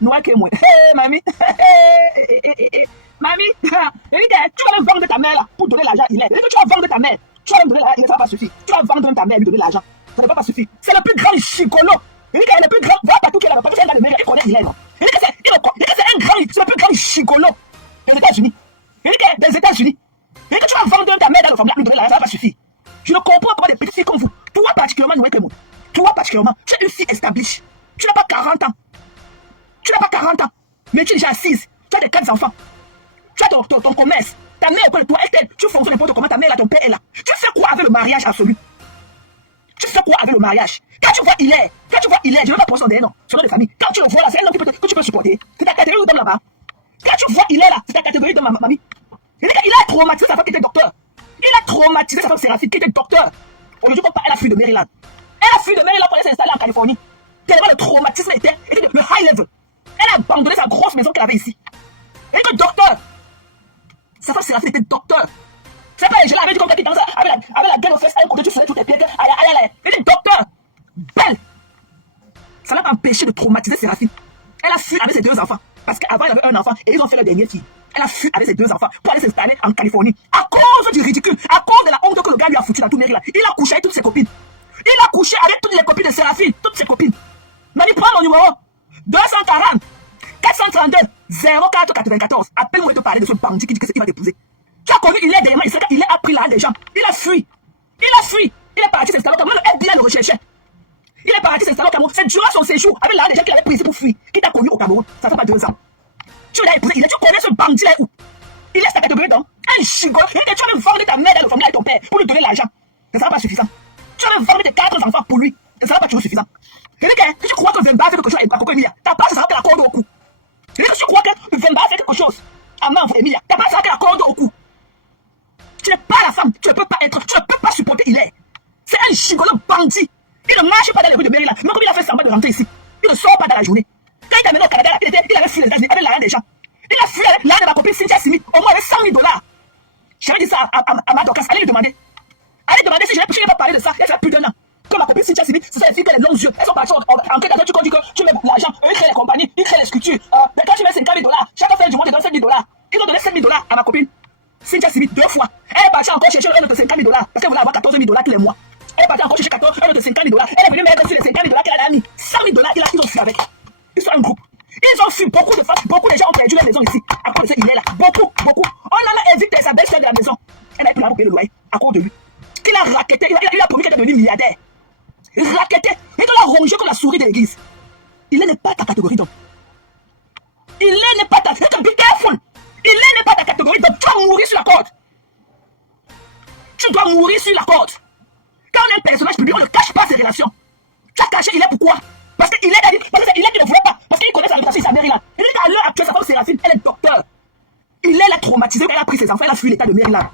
Noël que moi. Hey, mamie. Mamie, tu vas me vendre ta mère là pour donner l'argent. Tu vas vendre ta mère. Tu vas me donner l'argent. Ça va pas suffire. Tu vas vendre ta mère et lui donner l'argent. Ça ne va pas suffire. C'est le plus grand chicolo. Il dit que le plus grand. Voilà partout qu'il est là. Parce que c'est un gars de mère. Il connaît Hilaire. Il dit que c'est un grand. C'est le plus grand chicolo des États-Unis. Il dit que des États-Unis. Il dit que tu vas vendre ta mère dans le famille. Lui donner l'argent. Ça va pas suffire. Je ne comprends pas des petites filles comme vous. Toi particulièrement, Noël Clément. Toi particulièrement. Tu es une fille established. Tu n'as pas 40 ans. Tu n'as pas 40 ans. Mais tu es déjà assise. Tu as des 4 enfants. Tu as ton commerce. Ta mère est près de toi. Tu fonctionnes n'importe comment. Ta mère là, ton père est là. Tu fais quoi avec le mariage absolu? Tu fais quoi avec le mariage? Quand tu vois Hilaire, je ne veux pas prendre son nom, son nom de famille. Quand tu le vois là, c'est un nom que tu peux supporter. C'est ta catégorie d'homme là-bas. Quand tu vois Hilaire là, c'est ta catégorie d'homme, mamie. Il a traumatisé sa femme qui était docteur. Il a traumatisé sa femme Séraphine qui était docteur. Aujourd'hui, elle a fui de Maryland. Elle a fui de Maryland pour aller s'installer en Californie. Tellement le traumatisme était le high level. Elle a abandonné sa grosse maison qu'elle avait ici. Elle était docteur. Sa femme Séraphine était docteur. C'est pas les gens avec du contact qui dansent avec la gueule aux fesses, à un côté, tu faisais tous tes pieds. Elle était docteur. Belle. Ça l'a pas empêché de traumatiser Séraphine. Elle a fui avec ses 2 enfants. Parce qu'avant, elle avait un enfant et ils ont fait le dernier fille. Elle a fui avec ses 2 enfants pour aller s'installer en Californie. À cause du ridicule, à cause de la honte que le gars lui a foutu dans tout Maryland. Il a couché avec toutes ses copines. Il a couché avec toutes les copines de Séraphine. Toutes ses copines. Mamie, prends mon numéro. 240 432 0494. Appelle-moi et te parler de ce bandit qui dit qu'il va t'épouser. Tu as connu, il est derrière, il a pris l'argent des gens. Il a fui. Il est parti s'installer au Cameroun. Le FBI le recherchait. Il est parti s'installer au Cameroun. C'est durant son séjour avec l'argent des gens qu'il avait pris ici pour fuir. Qui t'a connu au Cameroun. Ça fait pas 2 ans. Tu l'as épousé. Tu connais ce bandit là où? Il est sa catégorie d'homme. Un chigol. Tu vas me vendre ta mère dans le famille avec ton père pour lui donner l'argent. Ça ne sera pas suffisant. Tu vas me vendre tes 4 enfants pour lui. Ça ne sera pas toujours suffisant. Si tu crois que Vemba fait quelque chose à Coco Emilia, ta part, ça sera que la corde au cou. Si tu crois que Vemba fait quelque chose à Manfre Emilia, ta part, ça sera que la corde au cou. Tu n'es pas la femme, tu ne peux pas supporter Hilaire. C'est un gigolo bandit. Il ne marche pas dans les rues de Maryland. Même comme il a fait semblant de rentrer ici, il ne sort pas dans la journée. Quand il est amené au Canada, il avait fui les États-Unis avec l'argent des gens. Il a fui l'argent de ma copine Cynthia Smith, au moins avec $100 000. J'avais dit ça à ma docteur, allez lui demander. Allez demander si je n'ai pas parlé de ça, il y a plus d'1 an. Comme ma copine Cynthia Smith, c'est ça les filles qui ont les longs yeux. Elles sont parties en quête d'argent, tu dis que tu mets l'argent, eux ils créent les compagnies, ils créent les structures. Mais quand tu mets $50 000, chaque fin du mois, ils donnent $7 000. Ils ont donné $7 000 à ma copine Cynthia Smith 2 fois. Elle est partie encore chercher un autre $50 000 parce qu'elle voulait avoir $14 000 tous les mois. Elle est partie encore chercher un autre $50 000. Elle est venue mettre sur les $50 000 qu'elle a mis. $100 000, ils ont fui avec. Ils sont un groupe. Ils ont fui. Beaucoup de femmes, beaucoup de gens ont perdu leur maison ici à cause de ce Hilaire là. Beaucoup. On en a évité sa belle-sœur de la maison. Elle n'a plus l'argent pour payer le loyer à cause de lui. Il a raquetté, il a promis qu'elle est devenue milliardaire. Raquetté, et de la rongé comme la souris de l'église. Il n'est pas ta catégorie d'homme. Il n'est pas ta catégorie d'homme. Il n'est pas ta catégorie d'homme. Tu vas mourir sur la corde. Tu dois mourir sur la corde. Quand on est un personnage public, on ne cache pas ses relations. Tu as caché Hilaire pourquoi? Parce que Hilaire qui ne voulait pas. Parce qu'il connaît sa réputation, sa Maryland. Il dit qu'à l'heure actuelle, sa femme Séraphine, elle est docteur. Hilaire l'a traumatisée, elle a pris ses enfants, elle a fui l'état de Maryland.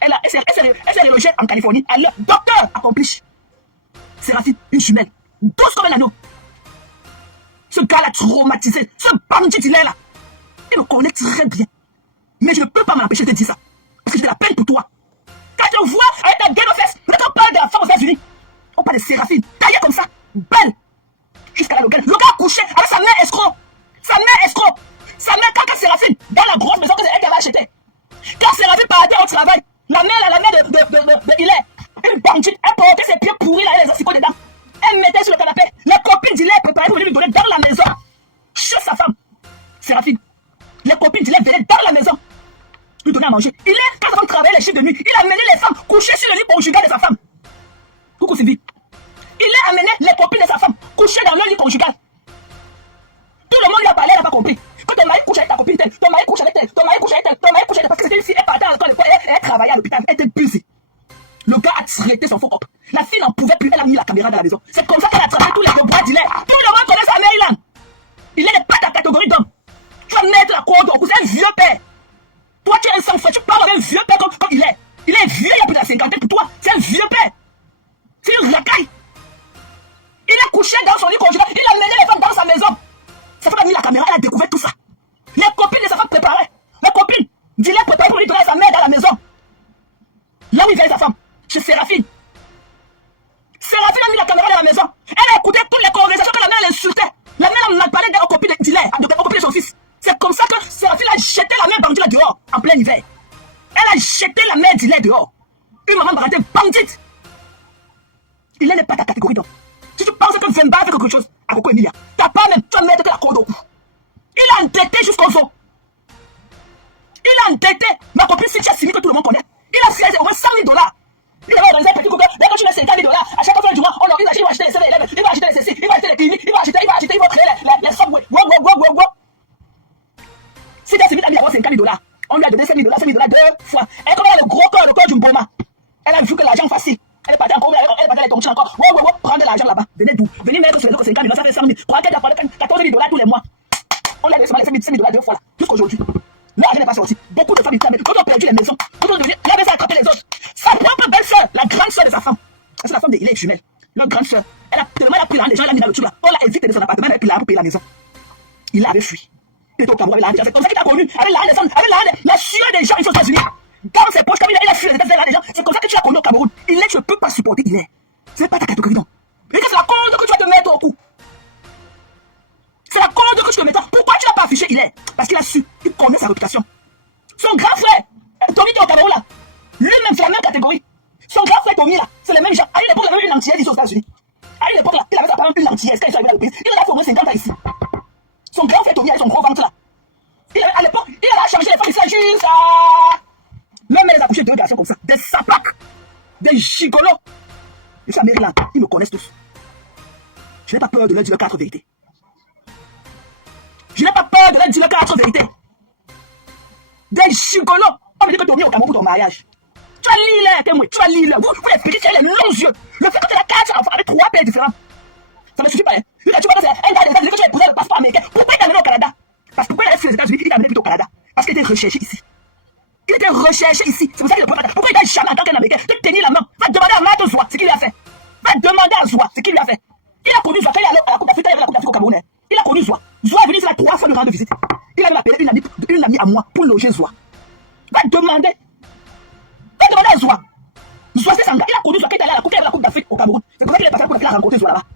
Elle s'est relogée en Californie. Elle est docteur accompli. Séraphine, une jumelle. Douce comme un anneau. Ce gars-là traumatisé. Ce bandit Hilaire là. Il me connaît très bien. Mais je ne peux pas m'empêcher de te dire ça. Parce que j'ai de la peine pour toi. Quand tu vois avec ta gueule aux fesses, quand on parle de la femme aux États-Unis, on parle de Séraphine, taillée comme ça, belle. Jusqu'à là, le gars couché avec sa mère escroc. Sa mère, quand Séraphine, dans la grosse maison que c'est elle qui avait achetée. Quand Séraphine partait au travail, la mère de Hilaire, une bandite, elle portait ses pieds pourris là, les asticots dedans. Elle mettait sur le canapé. Les copines d'Hilaire préparaient pour venir lui donner dans la maison. Chez sa femme, Séraphine. Les copines d'Hilaire venaient dans la maison lui donner à manger. Hilaire, quand sa femme travaillait les chiffres de nuit, il a amené les femmes coucher sur le lit conjugal de sa femme. Coucou Sylvie. Il a amené les copines de sa femme coucher dans le lit conjugal. Tout le monde lui a parlé, elle n'a pas compris. Quand ton mari couche avec ta copine, ton mari couche avec elle, ton mari couche avec elle, ton mari couche avec elle, parce que c'était une fille, elle partait à l'école, elle travaillait à l'hôpital, elle était busy. Le gars a traité son faux cop. La fille n'en pouvait plus, elle a mis la caméra dans la maison. C'est comme ça qu'elle a travaillé tous les bois d'Hilaire. Tout le monde connaît sa Maryland. Il n'est pas ta catégorie d'homme. Tu vas mettre la corde au cou, c'est un vieux père. Toi, tu es un sang-froid, tu parles d'un vieux père comme il est. Il est vieux, il a plus de la cinquantaine pour toi. C'est un vieux père. C'est une racaille. Il est couché dans son lit conjugal, il a mené les femmes dans sa maison. Ça fait pas mis la caméra, elle a découvert tout ça. Les copines de sa femme préparaient. Les copines d'Hilaire préparaient pour lui donner sa mère dans la maison. Là où il vient sa femme, chez Séraphine. Séraphine a mis la caméra dans la maison. Elle a écouté toutes les conversations que la mère l'insultait. La mère a mal parlé aux copines d'Hilaire, de hiver. Elle a jeté la mère d'Hilaire dehors. Une maman baratée bandite. Hilaire n'est pas ta catégorie donc. Si tu penses que Vemba fait quelque chose à Coco Emilia, t'as pas même ton maître que la corde au cou. Il a endetté jusqu'au zoo. Il a endetté ma copine Cynthia Simi que tout le monde connaît. Il a fait au moins 100 000 $. Il avait organisé un petit coco. Dès que tu mets 50 000 $, à chaque fin du mois, il va acheter les 7-Eleven, il va acheter les CC, il va acheter les cliniques, il va créer les subways. Cynthia Simi a mis à 50 000 $. On lui a donné 5 000 $, 2 fois. Et comme elle a le corps du Mboma, elle a vu que l'argent facile. Elle est partie encore, elle est partie avec ton chien encore. Prendre l'argent là-bas. Venez d'où? Venez mettre sur les autres 50 000 $, ça fait 100 000. Pour qu'elle a parlé 14 000 $ tous les mois. On lui a donné seulement les 5 000 $ 2 fois là. Jusqu'aujourd'hui. L'argent n'est pas sorti. Beaucoup de femmes étaient quand on a perdu les maisons, quand on devient, elle avait fait attraper les autres. Sa propre belle-sœur, la grande sœur de sa femme. C'est la femme de Hilaire jumelle. Leur grande sœur. Elle a pris l'argent, les gens, elle a mis dans le truc là. On l'a évité de son appartement, elle a pris l'argent pour payer la maison. Il avait fui. Il était au Cameroun avec l'argent. C'est comme ça qu'il t'a connu. Avec l'argent des femmes, avec l'argent, la sueur des gens, ils sont aux États-Unis. Dans ses poches, comme il a fui les États-Unis des gens. C'est comme ça que tu l'as connu au Cameroun. Hilaire, je ne peux pas supporter Hilaire. C'est pas ta catégorie non. Et c'est la cause que tu vas te mettre au cou. C'est la cause que tu te mets. Pourquoi tu n'as pas affiché Hilaire? Parce qu'il a su, il connaît sa réputation. Son grand frère, Tommy qui est au Cameroun là, lui-même c'est la même catégorie. Son grand frère Tommy là, c'est les mêmes gens. À une époque, il avait une antillaise ici aux États-Unis. À une époque là, il avait sa parole une antillaise quand il est arrivé dans le pays. Il en a fait au moins 50 ans ici. Son grand frère Tommy avec son gros ventre là. À l'époque, il a changé les femmes ici juste à... L'homme les a couché deux garçons comme ça, des sapacs, des gigolos. Je suis à Maryland, ils me connaissent tous. Je n'ai pas peur de leur dire 4 vérités. Je n'ai pas peur de leur dire 4 vérités. Des gigolos. On me dit que Tommy est au Cameroun pour ton mariage. Tu as l'île, tu as l'île. Vous les petits, tu as les longs yeux. Le fait que tu as 4 enfants avec 3 pères différents. Ça ne me suffit pas. Hein. Tu vois que c'est un gars des États-Unis que tu as épousé le passeport américain. Pourquoi il t'a amené au Canada? Parce que pourquoi il a fait les États-Unis, il t'a amené plutôt au Canada? Parce qu'il était recherché ici. Il était recherché ici. C'est pour ça qu'il ne peut pas. Pourquoi il t'a jamais en tant qu'un américain te tenir la main? Va demander à Mato Zoua ce qu'il lui a fait. Va demander à Zoua ce qu'il lui a fait. Il a connu Zoua quand il est allé à la Coupe d'Afrique, quand il avait la Coupe d'Afrique au Cameroun. Il a connu Zoua. Zoua est venu ici 3 fois nous rendre visite. Il a même appelé une amie à moi pour loger Zoua. Va demander à Zoua. Zoua c'est Sanga. Il a connu Zoua quand il est allé à la Coupe d'Afrique au Cameroun. C'est comme ça qu'il est passé à la Coupe d'Afrique, il a rencontré Zoua là-bas.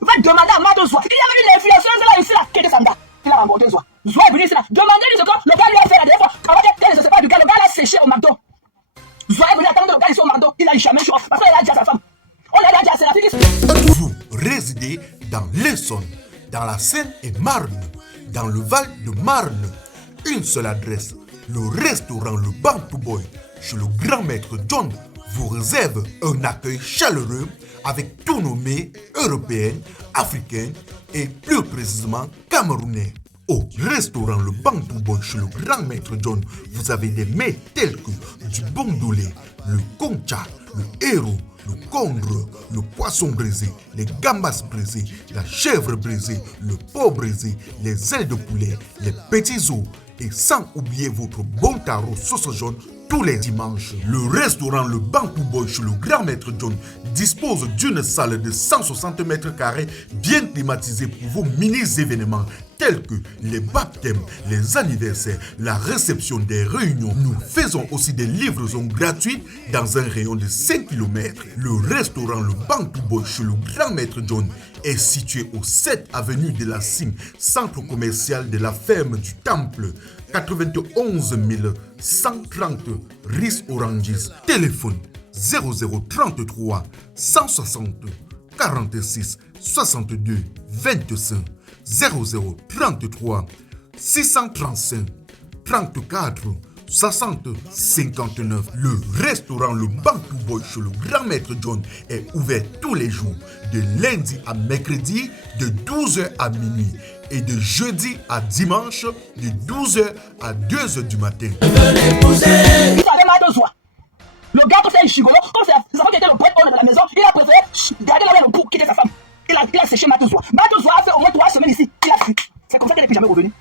Va demander à Mato Zoua. Il y a même une influenceuse là ici là qui était Sanga. Il a rencontré Zoua. Zoua est venu ici là. Demandez-lui ce que le gars lui a fait la dernière fois. Avant qu'elle ne se sépare du gars, le gars l'a séché au McDo. Zoua est venu attendre le gars ici au McDo. Il a jamais chaud. Parce qu'il a dit à sa femme. On l'a dit à sa fille. Vous résidez dans l'Essonne, dans la Seine-et-Marne, dans le Val-de-Marne. Une seule adresse, le restaurant Le Bantou Boy, chez le grand maître John, vous réserve un accueil chaleureux avec tous nos mets européens, africains et plus précisément camerounais. Au restaurant Le Bantou Boy chez le grand maître John, vous avez des mets tels que du bondolé, le concha, le héros, le congre, le poisson brisé, les gambas brisés, la chèvre brisée, le porc brisé, les ailes de poulet, les petits os et sans oublier votre bon tarot sauce jaune tous les dimanches. Le restaurant Le Bantou Boy chez le grand maître John dispose d'une salle de 160 mètres carrés bien climatisée pour vos mini-événements tels que les baptêmes, les anniversaires, la réception des réunions. Nous faisons aussi des livraisons gratuites dans un rayon de 5 km. Le restaurant Le Bantou Boy chez le grand maître John est situé au 7 avenue de la Cime, centre commercial de la ferme du Temple, 91 130 Ris Orangis. Téléphone 0033 160 46 62 25 0033 635 34 60 59. Le restaurant Le Bantou Boy chez le grand maître John est ouvert tous les jours, de lundi à mercredi, de 12h à minuit et de jeudi à dimanche, de 12h à 2h du matin. Le gars, quand c'est un chigolo, quand c'est sa femme qui était le poète de la maison, il a préféré garder là-bas le pour quitter sa femme. Il a séché Matozoa. Matozoa a fait au moins 3 semaines ici. Il a fui. C'est comme ça qu'elle n'est plus jamais revenue.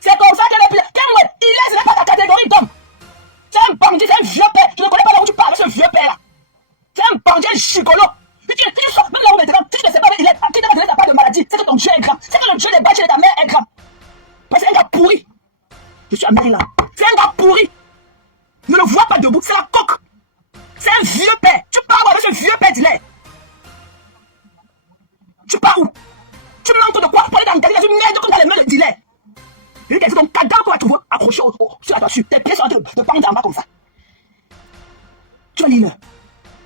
C'est comme ça qu'elle n'est plus. Ce n'est pas ta catégorie d'homme. C'est un bandit, c'est un vieux père. Je ne connais pas là où tu parles, ce vieux père là. C'est un bandit, un chigolo. Même là où maintenant, si tu ne sais pas, il est qui t'a donné ta part de maladie, c'est que ton Dieu est grand. C'est que le Dieu des bâches de ta mère est grand. Parce que c'est un gars pourri. Je suis à Maryland. C'est un gars pourri. Ne le vois pas debout, c'est la coque. C'est un vieux père. Tu parles avec ce vieux père d'Hilaire. Tu pars où? Tu manques de quoi pour aller dans le cadre, tu merde comme dans les mains de Hilaire. Il dit que c'est ton cadavre qu'on va trouver accroché. accroché sur la toiture. Tes pieds sont en train de pendre en bas comme ça. Tu vas lire.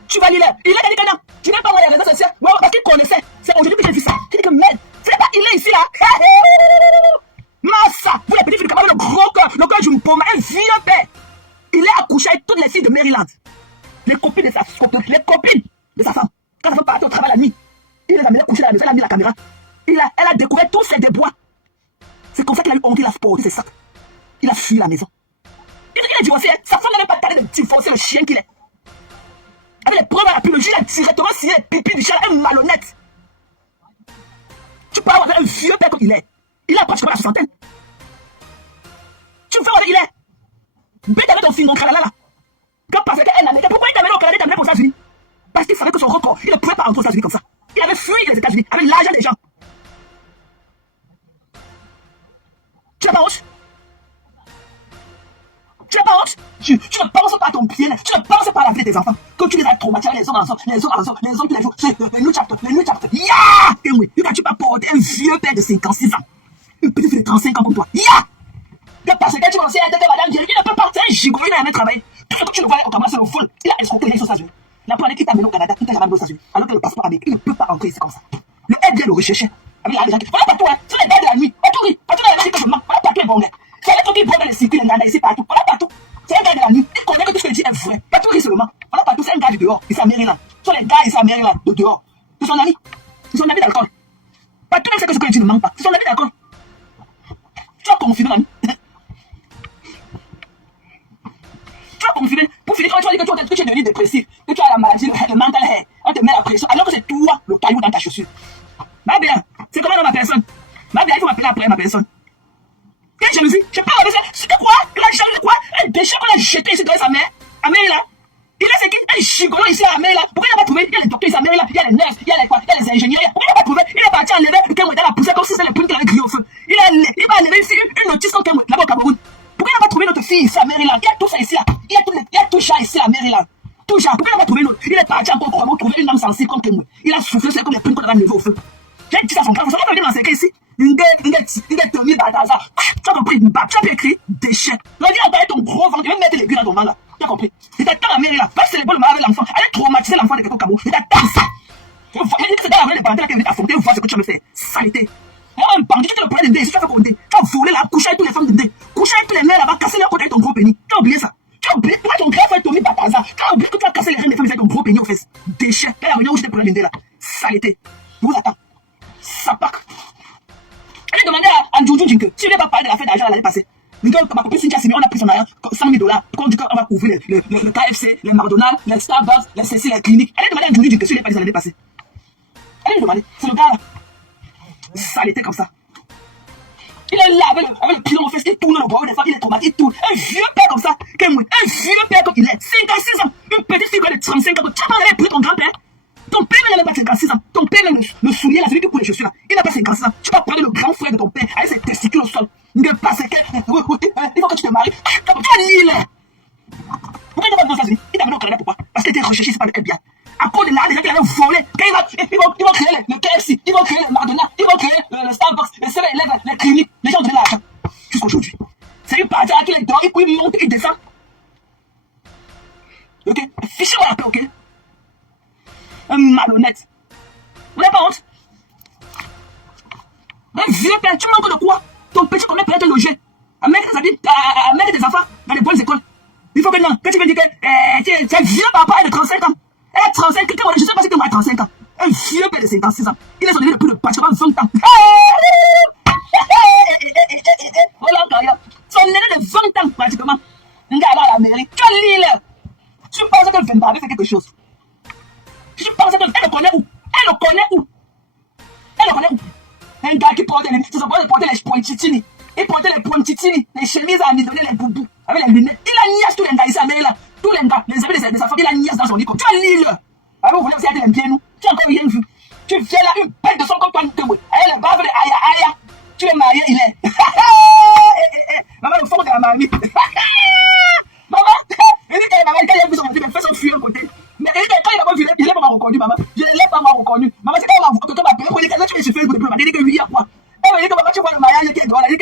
Tu vas lire. Il a dit que non. Tu n'es pas voir les réseaux sociaux. Ouais, parce qu'il connaissait. C'est aujourd'hui que j'ai vu ça. Tu dis que merde. C'est pas il est ici là. Massa. Vous les petits filles de le gros cœur. Le cœur d'une pomme. Un vieux père. Il est accouché avec toutes les filles de Maryland. Les copines de sa femme. Quand elle veut partir au travail la nuit, il les a mis coucher à la maison, elle a mis la caméra. Elle a découvert tous ses débois. C'est comme ça qu'il a eu honte, il a porté ses sacs. Il a fui la maison. Il a divorcé, sa femme n'avait pas tardé de divorcer le chien qu'il est. Avec les preuves à l'appui, le juge a directement signé les pipis du chien, un malhonnête. Tu peux avoir un vieux père comme il est. Il a pratiquement la soixantaine. Tu veux voir il est. Bête avec ton film au Canada là. Quand parce qu'elle n'a pas. Pourquoi il t'a amené au Canada, il t'a amené aux États-Unis? Parce qu'il savait que son record, il ne pouvait pas rentrer aux États-Unis comme ça. Il avait fui les États-Unis avec l'argent des gens. Tu n'as pas honte? Tu n'as pas honte? Tu ne penses pas à ton pied, tu ne penses pas à la vie de tes enfants. Que tu les as traumatisés, les hommes tous les jours, les nuits chapter. Ya! Et oui, tu vas porter un vieux père de 56 ans. Une petite fille de 35 ans comme toi. Ya! Parce que tu m'as aussi dit madame Jerry, il ne peut pas faire gigolo, il n'a jamais travaillé. Tout ce que tu le vois au Cameroun, c'est le full. Il a escroqué les gens aux États-Unis. La première qui t'a amené au Canada, il t'a jamais amené aux États-Unis. Alors que le passeport américain, il ne peut pas entrer ici comme ça. Le aide vient le rechercher. Avec la règle. Voilà partout, hein. C'est les gars de la nuit. Partout, dans la nuit que je mens. Voilà partout, les bons gars. C'est les trucs qui brûlent dans les circuits, les gars, ici partout. Voilà partout. C'est un gars de la nuit. Il connaît que tout ce que dit est vrai. Partout, il seulement. Voilà partout, c'est un gars de dehors. Ici à Maryland. Ce sont les gars ici à Maryland, de dehors. C'est son ami. C'est son ami d'alcool. Partout, il sait que ce que dit ne ment pas. C'est son ami d'alcool. Tu as confirmé, l'ami. Pour finir, quand tu vas dire que tu es devenu dépressif, que tu as la maladie, le mental hair, on te met la pression, alors que c'est toi le caillou dans ta chaussure. Ma bien, c'est comment dans ma personne? Ma bien, il faut m'appeler après ma personne. Quelle jalousie? Je sais pas, c'était quoi? Il a jaloux de quoi? Un déchet qu'on a jeté ici dans sa mère. À Mère là. Il a c'est qui? Un gigolo ici à Mère là. Pourquoi il n'a pas trouvé? Il y a les docteurs ici à Mère là. Il y a les nurses, il y a les ingénieurs. Pourquoi il n'a pas trouvé? Il est parti enlever le Kemwe dans la poussière comme si c'était les plumes qui avaient grillé au feu. Il va enlever ici une notice comme Kemwe là-bas au Cameroun. Pourquoi il n'a pas trouvé notre fille ici à Maryland? Il y a tout ça ici là. Il y a tout ça ici à Maryland. Tout ça. Pourquoi il n'a pas trouvé notre? Il est parti encore pour trouver une âme sensible comme Kemwe. Il a soufflé, c'est comme les plumes qu'on avait enlevées au feu. J'ai dit ça à son grand. Vous savez pas venir m'enseigner ici. Il est tenu par hasard. Tu as compris? Tu as pu écrire déchet. On dit envoyer ton gros ventre. Il va mettre les gueules dans ton ventre là. Tu as compris? Il t'attend à Maryland. Va célébrer le mariage avec l'enfant. Allez traumatiser l'enfant de quelqu'un au Cameroun. Il t'attend ça. Il dit que c'est dans la main des bandits qui viennent affronter ou voir ce que tu vas me faire. Saleté. Moi, un bandit, tu te le prenais de si tu as fait compter. Tu as volé là, couché avec toutes les femmes de Ndé. Couché avec tous les mères là-bas, cassé leur côté avec ton gros pénis. Tu as oublié ça. Tu as oublié. Toi, ton grand frère Tommy Bataza. Tu as oublié que tu as cassé les reins des femmes avec ton gros pénis aux fesses. Déchet. Là, la réunion où j'étais pour la Ndé là. Saleté. Je vous attends. Sapac. Allez demander à Ndjoudjou Djinke. Si il n'est pas parlé de la fête d'argent l'année passée. Ma copine Cynthia Simi, on a pris son mariage, $100 000. Quand on dit qu'on va ouvrir le KFC, les McDonald's, les Starbucks, les CC, les cliniques. Allez demander à Ndjoudjou Djinke si il n'est pas dit l'année passée. Allez lui demander. C'est le gars là. Saleté comme ça. Il est là avec le pilon aux fesses, il tourne le bras des femmes, il est traumatisé, il tourne. Un vieux père comme ça, un vieux père comme il est, 56 ans, une petite fille de 35 ans, tu as pas pris ton grand-père. Ton père n'a pas 56 ans, ton père le soulier, là, celui qui coule les chaussures là, il n'a pas 56 ans. Tu vas prendre le grand frère de ton père avec ses testicules au sol. Il ne passe que, il faut que tu te maries. Tu vas lire. Pourquoi il ne va pas aux États-Unis? Il t'a amené au Canada, pourquoi? Parce qu'il était recherché, c'est pas le FBI. À cause de là, les gens qui avaient volé, ils vont créer le KFC, ils vont créer le McDonald's, ils vont créer le Starbucks, les 7-Eleven, les cliniques, les gens ont donné l'argent. Jusqu'aujourd'hui. C'est une partie à qui les dort, il monte, il descend. Ok? Fichez-moi la paix, ok? Un malhonnête. Vous n'avez pas honte? Un vieux père, tu manques de quoi? Ton petit combien peut être logé? À mettre des enfants dans les bonnes écoles. Il faut que non, que tu veux dire que c'est un vieux papa, elle est de 35 ans. Elle a 35 ans, je ne sais pas si tu as 35 ans. Un vieux père de 56 ans. Il est son depuis de pratiquement 20 ans. Voilà, son aîné de 20 ans pratiquement. Un gars là à la mairie. Tu as l'île. Tu penses que le Vemba avait fait quelque chose? Tu penses qu'elle le connaît où? Elle le connaît où? Elle le connaît où? Un gars qui portait les pointitini. Il portait les pointitini, les chemises à midonner, les boubous, avec les lunettes. Il a niaise tous les gars ici à Maryland. Tous les gars, les amis des enfants, il a niaise dans son icône. Tu as l'île. Alors vous voulez aussi être les pieds, nous? Tu n'as encore rien vu. Tu viens là, une bête de son comme toi, nous. Elle est bave de Aya. Tu es marié, il est. Maman, le fond de la mamie. Maman, il dit que maman, quand il a vu son petit, il fait son fuir à côté. Mais quand il a pas vu, il n'est pas reconnu, maman. Je ne l'ai pas reconnu. Maman, c'est quand on m'a appelé pour dire que tu es sur Facebook, il dit que lui, il y a quoi? Elle m'a dit que maman, tu vois le mariage qui est devant, elle dit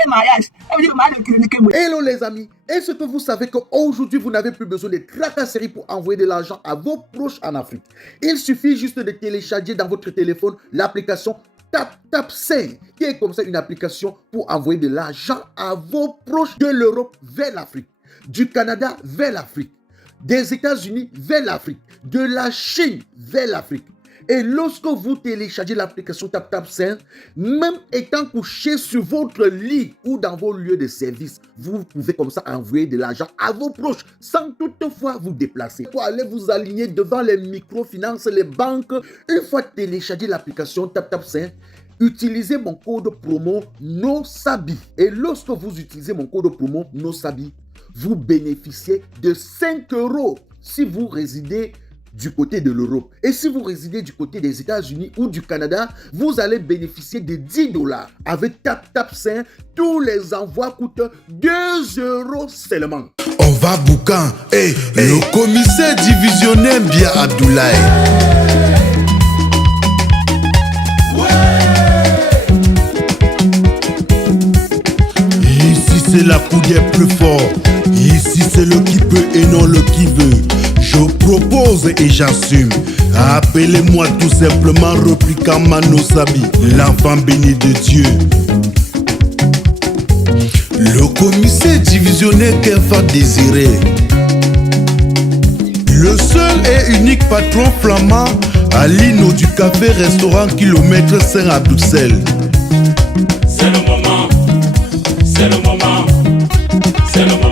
Hello les amis, est-ce que vous savez qu'aujourd'hui vous n'avez plus besoin de tracasseries pour envoyer de l'argent à vos proches en Afrique? Il suffit juste de télécharger dans votre téléphone l'application TapTapSend, qui est comme ça une application pour envoyer de l'argent à vos proches de l'Europe vers l'Afrique, du Canada vers l'Afrique, des États-Unis vers l'Afrique, de la Chine vers l'Afrique. Et lorsque vous téléchargez l'application TapTapSend, même étant couché sur votre lit ou dans vos lieux de service, vous pouvez comme ça envoyer de l'argent à vos proches sans toutefois vous déplacer. Pour aller vous aligner devant les microfinances, les banques, une fois téléchargé l'application TapTapSend, utilisez mon code promo NOSABI. Et lorsque vous utilisez mon code promo NOSABI, vous bénéficiez de 5 € si vous résidez du côté de l'Europe. Et si vous résidez du côté des États-Unis ou du Canada, vous allez bénéficier de 10 $. Avec TapTapSend, tous les envois coûtent 2 € seulement. On va boucan. Le commissaire divisionnaire bien Abdoulaye. Ici c'est la coudière plus fort. Ici c'est le qui peut et non le qui veut. Je propose et j'assume. Appelez-moi tout simplement Replica Manosabi, l'enfant béni de Dieu. Le commissaire divisionnaire qu'un fa désiré. Le seul et unique patron flamand à l'Ino du café-restaurant kilomètre 5 à Bruxelles. C'est le moment, c'est le moment, c'est le moment.